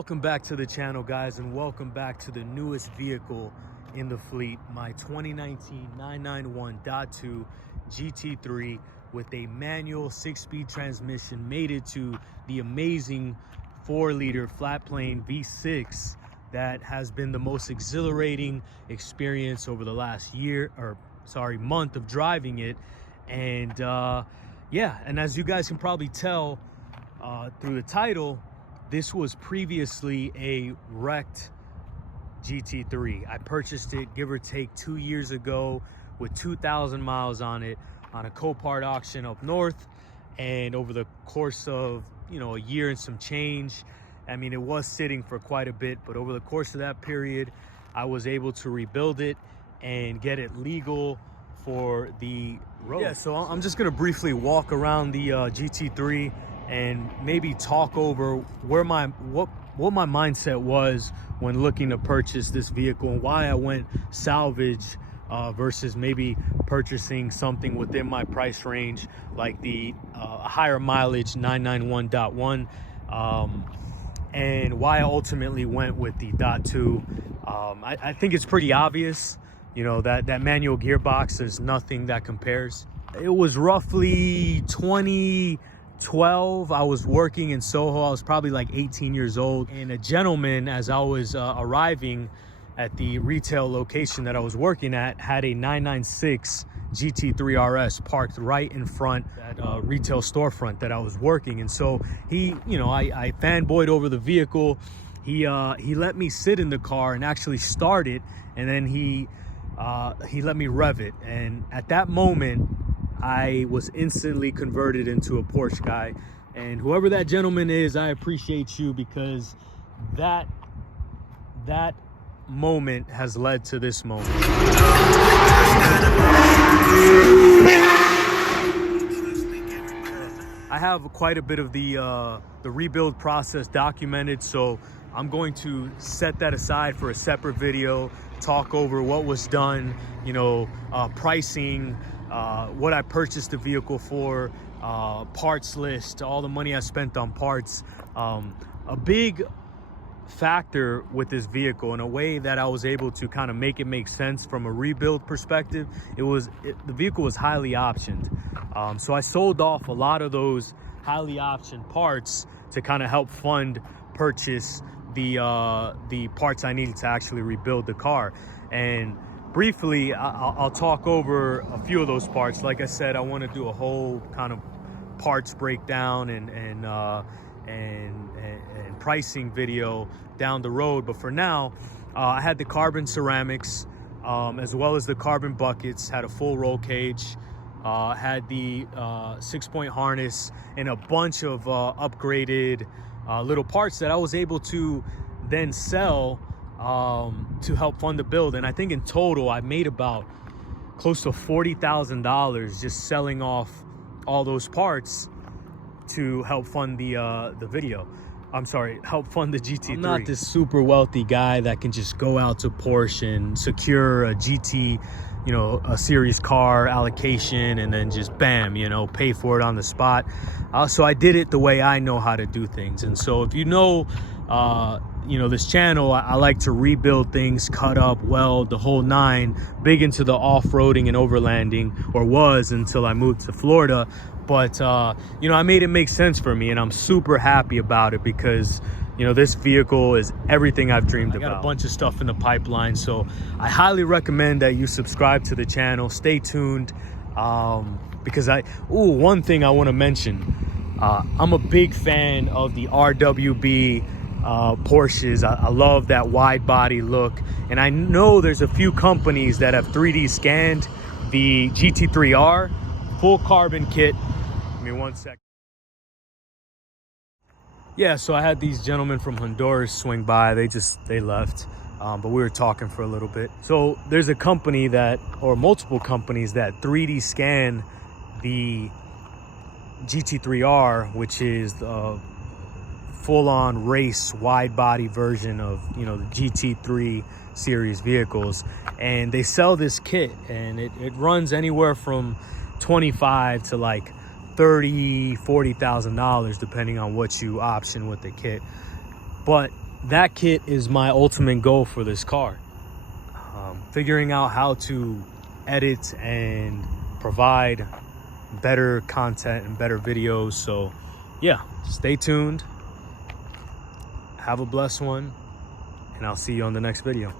Welcome back to the channel, guys, and welcome back to the newest vehicle in the fleet, my 2019 991.2 GT3 with a manual 6-speed transmission mated to the amazing 4-liter flat plane V6 that has been the most exhilarating experience over the last month of driving it. And and as you guys can probably tell through the title, this was previously a wrecked GT3. I purchased it, give or take, 2 years ago with 2,000 miles on it on a Copart auction up north. And over the course of, a year and some change, I mean, it was sitting for quite a bit, but over the course of that period, I was able to rebuild it and get it legal for the road. Yeah, so I'm just gonna briefly walk around the GT3 and maybe talk over what my mindset was when looking to purchase this vehicle and why I went salvage versus maybe purchasing something within my price range like the higher mileage 991.1 and why I ultimately went with the .2. I think it's pretty obvious, that manual gearbox, there's nothing that compares. It was roughly 2012. I was working in Soho. I was probably like 18 years old, and a gentleman, as I was arriving at the retail location that I was working at, had a 996 GT3 RS parked right in front at a retail storefront that I was working. And so he, I fanboyed over the vehicle. He let me sit in the car and actually start it, and then he let me rev it. And at that moment, I was instantly converted into a Porsche guy. And whoever that gentleman is, I appreciate you, because that moment has led to this moment. I have quite a bit of the rebuild process documented, so I'm going to set that aside for a separate video, talk over what was done, pricing, what I purchased the vehicle for, parts list, all the money I spent on parts. A big factor with this vehicle, in a way that I was able to kind of make it make sense from a rebuild perspective, the vehicle was highly optioned. So I sold off a lot of those highly optioned parts to kind of help fund purchase the parts I needed to actually rebuild the car. And briefly, I'll talk over a few of those parts. Like I said, I want to do a whole kind of parts breakdown and pricing video down the road. But for now, I had the carbon ceramics as well as the carbon buckets, had a full roll cage, had the 6-point harness, and a bunch of upgraded little parts that I was able to then sell to help fund the build. And I think in total I made about close to $40,000 just selling off all those parts to help fund the video. Help fund the GT3. I'm not this super wealthy guy that can just go out to Porsche and secure a GT, a series car allocation and then just bam, pay for it on the spot. So I did it the way I know how to do things. And so if this channel, I like to rebuild things, cut up, weld, the whole nine, big into the off-roading and overlanding, or was until I moved to Florida. But, I made it make sense for me, and I'm super happy about it because, this vehicle is everything I've dreamed about. I got a bunch of stuff in the pipeline, so I highly recommend that you subscribe to the channel. Stay tuned, because one thing I want to mention, I'm a big fan of the RWB Porsches. I love that wide body look, and I know there's a few companies that have 3D scanned the GT3R full carbon kit. Give me 1 sec. Yeah, so I had these gentlemen from Honduras swing by. They left, but we were talking for a little bit. So there's a company or multiple companies that 3D scan the GT3R, which is the full-on race wide body version of the GT3 series vehicles, and they sell this kit, and it runs anywhere from $25,000 to like $30,000, $40,000 depending on what you option with the kit. But that kit is my ultimate goal for this car. Figuring out how to edit and provide better content and better videos. So yeah, stay tuned. Have a blessed one, and I'll see you on the next video.